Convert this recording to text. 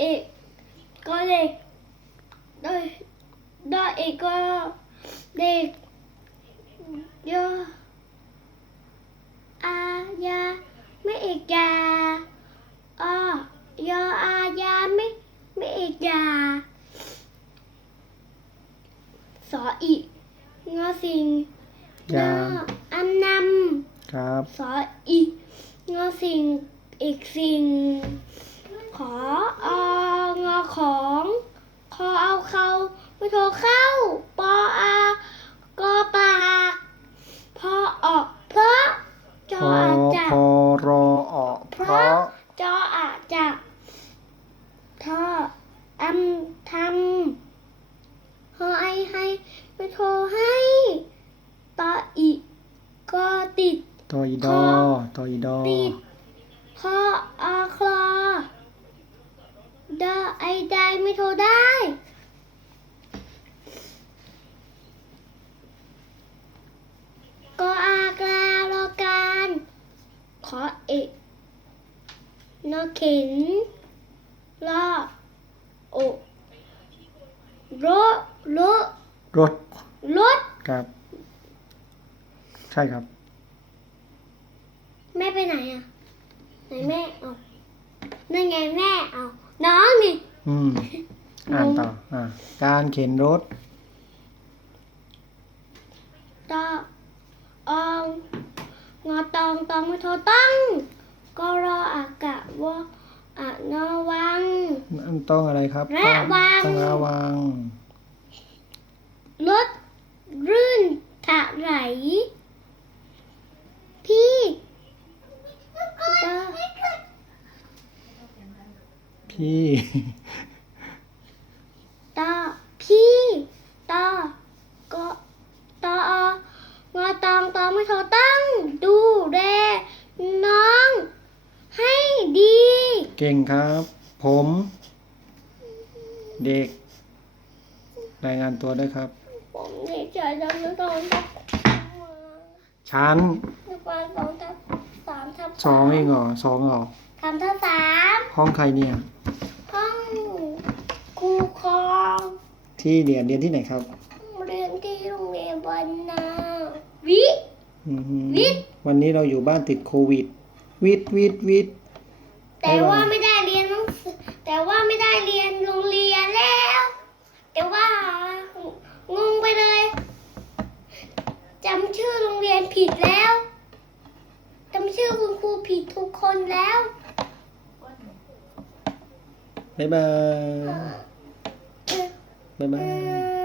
เอกก็เด็กดอดอเอกก็เด็กยออายาไม่เอกยาอยออายาไม่ไม่เอกยาสออีงอสิงยาอันนำครับสออีงอสิงอีกสิ่งขอองอของคอเอาเขา ไม่โทรเข้า ปออากอปากพอออกเพราะจออาจจะพอรอออกเพราะจออาจจะทออำทำฮอไอให้ไม่โทรให้ตออีก็ติดตออีดอตออีดอติดพออาคลอดอไอใดไม่โทรได้ก็อากลารอการ ขอเอก นอเข็นลอโอรถรถรถรถครับ ใช่ครับ แม่ไปไหนอะไหนแม่เอานั่นไงแม่เอาน้องนี่อืมอ่านต่ออ่าการเข็นรถตออองงอตองตองไม่โทรตั้งก็รออากะ วออะนอวังนั่นต้องอะไรครับระวัง ต้องระวัง รถรื่นถะไหลพี่ตอพี่ตอพี่ตอก็ตอองอตองตองไม่โทรตั้ง ดูแลน้อง ให้ดี เก่งครับ ผม เด็ก รายงานตัวด้วยครับ ผมเด็กชายดำน้ำตาลทับชั้นน้ำตาลสองทับสามทับสองเองเหรอสองเหรอสามทับสามห้องใครเนี่ย ห้องครูครองที่เรียนเรียนที่ไหนครับเรียนที่โรงเรียนวันนาวิ อือหือวิทย์ วันนี้เราอยู่บ้านติดโควิด วิทย์วิทย์วิทย์ แต่ว่าไม่ได้เรียนหนังสือแต่ว่าไม่ได้เรียนโรงเรียนแล้ว แต่ว่างงไปเลยจำชื่อโรงเรียนผิดแล้วจำชื่อคุณครูผิดทุกคนแล้วบ๊ายบายบ๊ายบาย